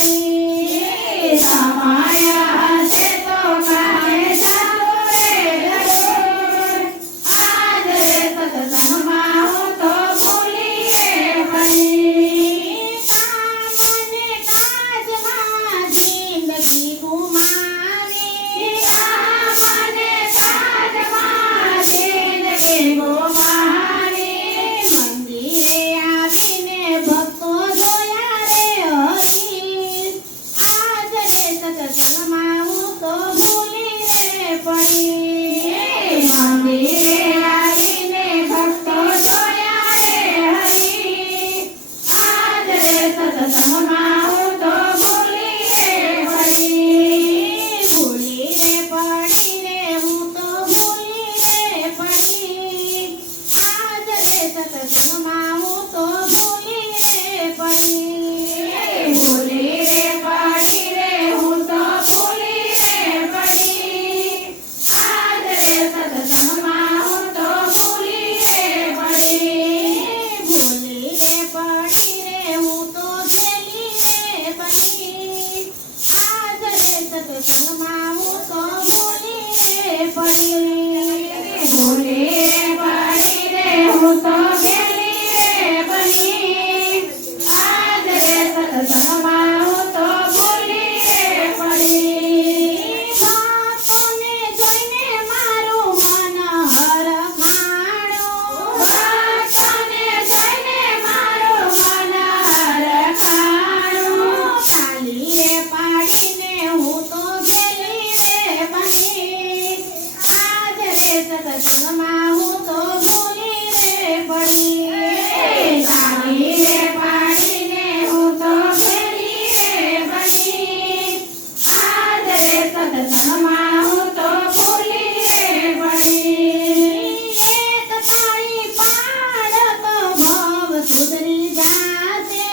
પડી સમય હશે તો કાલે જાઓ રે જરૂર આજ રે સત્સંગમાં હું તો ભૂલી રે પડી કામને કાજમાં જિંદગી ગુમાવી કામને કાજમાં જિંદગી ગુમાવી મંદિરે આવીને ભક્તો જોયા રે હરી આજ રે સત્સંગમાં હું તો ભૂલી રે પડી મંદિરે આવીને ભક્તો જોયા રે હરી આજ રે સત્સંગમાં હું તો ભૂલી રે પડી ભૂલી રે પડી રે હું તો ભૂલી રે પડી આજ રે સત્સંગમાં હું તો ભૂલી રે પડી ભૂલી રે પડી રે હું તો ભૂલી રે પડી આજ રે સત્સંગમાં હું તો ભૂલી રે પડી ભૂલી રે પડી રે હું તો ગેલી રે પડી આજ રે સત્સંગમાં હું તો ભૂલી રે પડી ભૂલી રે પડી રે હું તો ગેલી રે પડી આજ રે સત્સંગમાં હું તો ભૂલી રે પડી ભક્તોને જોઈને મારું મન હરખાણું ભક્તોને જોઈને મારું મન હરખાણું ચાલી રે પાડીને હું તો ગેલી રે પડી આજ રે સત્સંગમાં હું તો ભૂલી રે પડી ચાલી રે પાડીને હું તો ગેલી રે પડી આજ રે સત્સંગમાં હું તો ભૂલી રે પડી એક તાળી પાડ તો ભવ સુધરી જાશે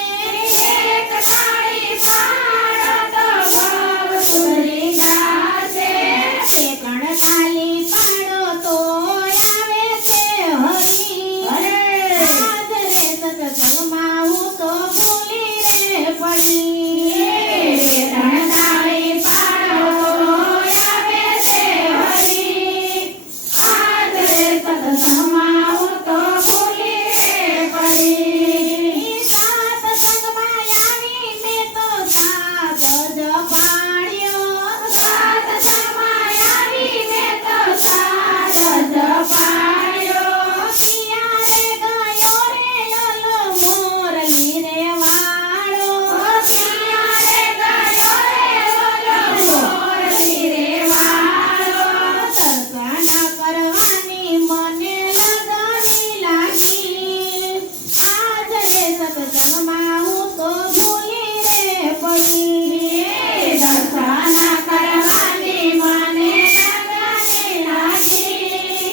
એક તાળી પાડ તો ભવ સુધરી જાશે એકણ તાળી પાડો તો આવે છે હરી આજ રે સત્સંગમાં હું તો ભૂલી રે પડી ત્રણ તાળી પાડો તો આવે છે હરી આજ રે સત્સંગમાં હું તો ભૂલી રે પડી સત્સંગમાં આવીને તો સાત જ પાડ્યો સત્સંગમાં આવીને તો સાત જ પાડ્યો પિયારે ગયો રે ઓલો મોરલી રે વાળો પિયારે ગયો રે ઓલો મોરલી રે વાળો દર્શન કરવાની મને લગની લાગી આજ રે સત્સંગમાં હું તો ભૂલી રે પડી દર્શન કરવાની મને લગની લાગી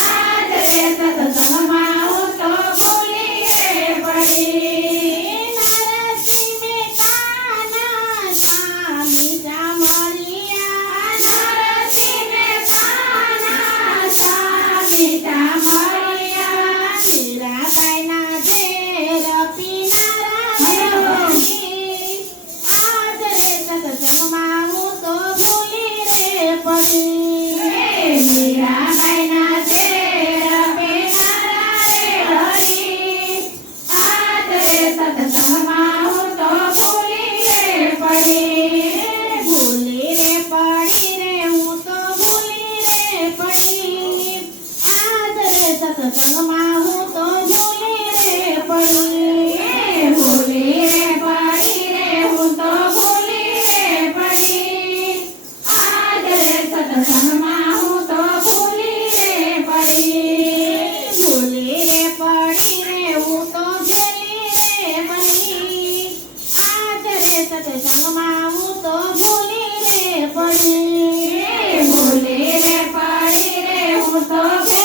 આજ રે સત્સંગમાં હું તો ભૂલી રે પડી નરસિંહ મહેતાના સ્વામી જામરિયા નરસિંહ મહેતાના સ્વામી જામરિયા મીરાબાઈના ઝેર પીનારા હરી આજ રે સત્સંગમાં હું તો ભૂલી રે પડી મીરાબાઈના ઝેર પીનારા હરી આજ રે સત્સંગમાં હું તો ભૂલી રે પડી ભૂલી રે પડી રે હું તો ભૂલી રે પડી આજ રે સત્સંગમાં હું તો ભૂલી રે પડી ભૂલી રે પડી રે હું તો ભૂલી રે પડી આજ રે સત્સંગમાં હું તો ભૂલી રે પડી ભૂલી રે પડી રે હું તો ગેલી રે પડી આજ રે સત્સંગમાં હું તો ભૂલી રે પડી ભૂલી રે પડી રે હું તો